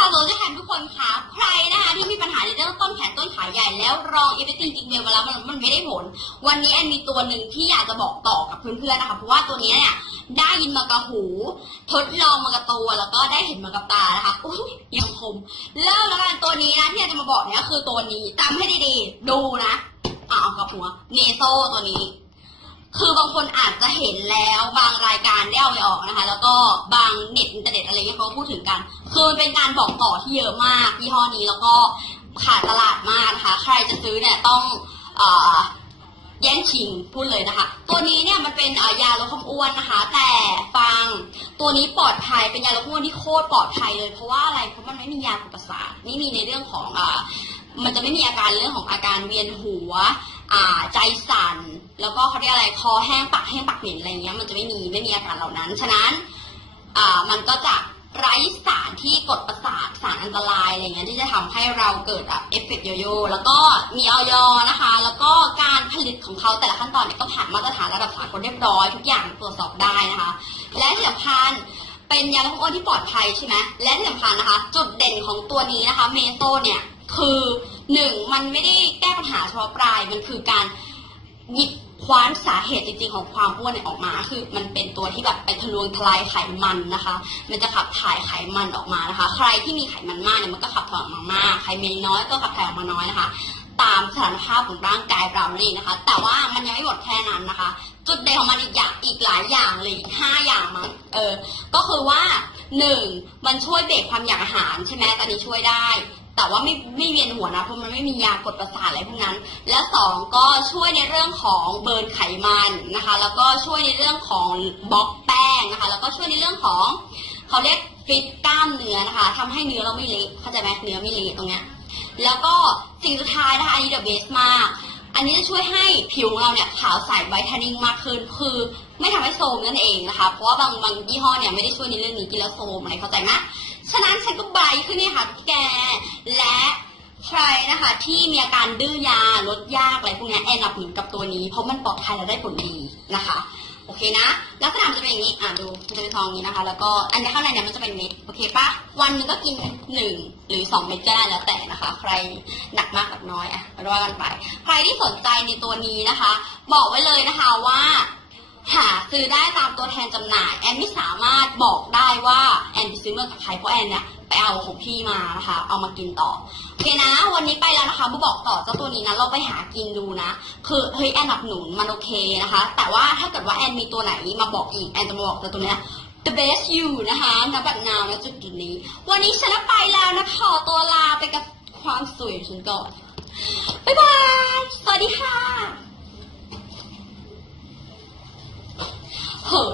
ค่ะโรสแฮมทุกคนคะใครนะคะที่มีปัญหาในเรื่องต้นแขนต้นขาใหญ่แล้วลองเอฟเฟกติงจิกเมลมาแล้วมันมันไม่ได้ผล วันนี้แอนมีตัวหนึ่งที่อยากจะบอกต่อกับเพื่อนๆนะคะเพราะว่าตัวนี้เนี่ยได้ยินมากับหู ทดลองมากับตัวแล้วก็ได้เห็นมากับตานะคะอุ้ยยังคมเริ่มแล้วกันตัวนี้นะที่อยากจะมาบอกเนี่ยคือตัวนี้จำให้ดีๆดูนะอะเอากับหัวเนโซตัวนี้ คือบางคนอาจจะเห็นแล้วบาง รายกได้เอาไปออกนะคะ แล้วก็บางเน็ตอินเทอร์เน็ตอะไรเงี้ยเขาก็พูดถึงกัน คือมันเป็นการบอกต่อที่เยอะมากยี่ห้อนี้แล้วก็ขาดตลาดมากนะคะ ใครจะซื้อเนี่ยต้องอแย่งชิงพูดเลยนะคะ ตัวนี้เนี่ยมันเป็นยาลดความอ้วนนะคะ แต่ฟังตัวนี้ปลอดภัยเป็นยาลดความอ้วนที่โคตรปลอดภัยเลย เพราะว่าอะไรเพราะมันไม่มียากุประสาทไม่มีในเรื่องของอมันจะไม่มีอาการเรื่องของอาการเวียนหัว ใจสั่น แล้วก็เขาเรียกอะไรคอแห้งปากแห้งปากเหม็นอะไรเงี้ยมันจะไม่มีไม่มีอาการเหล่านั้น ฉะนั้นอ่ามันก็จะไร้สารที่กดประสาทสารอันตรายอะไรเงี้ยที่จะทำให้เราเกิดแบบเอฟเฟกต์โยโย่แล้วก็มีออยนะคะ แล้วก็การผลิตของเขาแต่ละขั้นตอนเนี่ยก็ผ่านมาตรฐานระดับสากลเรียบร้อยทุกอย่างตรวจสอบได้นะคะ และที่สำคัญเป็นยาลดความอ้วนที่ปลอดภัยใช่ไหมและที่สำคัญนะคะ จุดเด่นของตัวนี้นะคะเมโซเนี่ยคือ หนึ่งมันไม่ได้แก้ปัญหาเฉพาะปลายมันคือการหยิบคว้านสาเหตุจริงๆของความอ้วนออกมา คือมันเป็นตัวที่แบบไปทะลวงทลายไขมันนะคะ มันจะขับถ่ายไขมันออกมานะคะ ใครที่มีไขมันมากเนี่ยมันก็ขับถ่ายออกมามาก ใครมีน้อยก็ขับถ่ายออกมาน้อยนะคะ ตามสถานภาพของร่างกายเรานั่นเองนะคะ แต่ว่ามันยังไม่หมดแค่นั้นนะคะ จุดเด่นของมันอีกอย่างอีกหลายอย่างเลยห้าอย่างมั้งเออก็คือว่า หนึ่งมันช่วยเบรกความอยากอาหารใช่ไหมตอนนี้ช่วยได้ แต่ว่าไม่ไม่เวียนหัวนะ เพราะมันไม่มียากดประสาทอะไรพวกนั้น และสองก็ช่วยในเรื่องของเบิร์นไขมันนะคะ แล้วก็ช่วยในเรื่องของบล็อกแป้งนะคะ แล้วก็ช่วยในเรื่องของเขาเรียกฟิตกล้ามเนื้อนะคะทำให้เนื้อเราไม่เละเข้าใจไหมเนื้อไม่เละตรงเนี้ยแล้วก็สิ่งสุดท้ายนะคะอันนี้เดอะเบสมาก อันนี้จะช่วยให้ผิวของเราเนี่ยขาวใสไวท์ทนนิ่งมากขึ้น คือไม่ทำให้โทมนั่นเองนะคะ เพราะว่าบางบางยี่ห้อเนี่ยไม่ได้ช่วยในเรื่องนี้กินแล้วโทมอะไรเข้าใจไหมฉะนั้นฉันก็ไบขึ้นเนี่ยค่ะแกและใครนะคะที่มีอาการดื้อยาลดยากอะไรพวกนี้แอนนับหนุนกับตัวนี้ เพราะมันปลอดภัยและได้ผลดีนะคะ โอเคนะ ลักษณะมันจะเป็นอย่างนี้ อะดู มันจะเป็นทองนี้นะคะ แล้วก็อันนี้ข้างในเนี่ยมันจะเป็นเม็ด โอเคปะวันหนึงก็กินหนึ่งหรือสองเม็ดก็ได้แล้วแต่นะคะ ใครหนักมากหนักน้อยอะรอกันไป ใครที่สนใจในตัวนี้นะคะ บอกไว้เลยนะคะว่า หาซื้อได้ตามตัวแทนจำหน่าย แอนไม่สามารถบอกได้ว่าแอนไปซื้อมาจากใครเพราะแอนเนี่ยไปเอาของพี่มานะคะ เอามากินต่อโอเคนะ วันนี้ไปแล้วนะคะบูบอกต่อเจ้าตัวนี้นะเราไปหากินดูนะ คือเฮ้ยแอนหนับหนุนมันโอเคนะคะ แต่ว่าถ้าเกิดว่าแอนมีตัวไหนมาบอกอีกแอนจะมาบอกแต่ตัวเนี้ย the best you นะคะณบัดนาวณจุดจุดนี้ วันนี้ฉันไปแล้วนะขอตัวลาไปกับความสวยของฉันก่อนบ๊ายบาย สวัสดีค่ะ เฮ้อ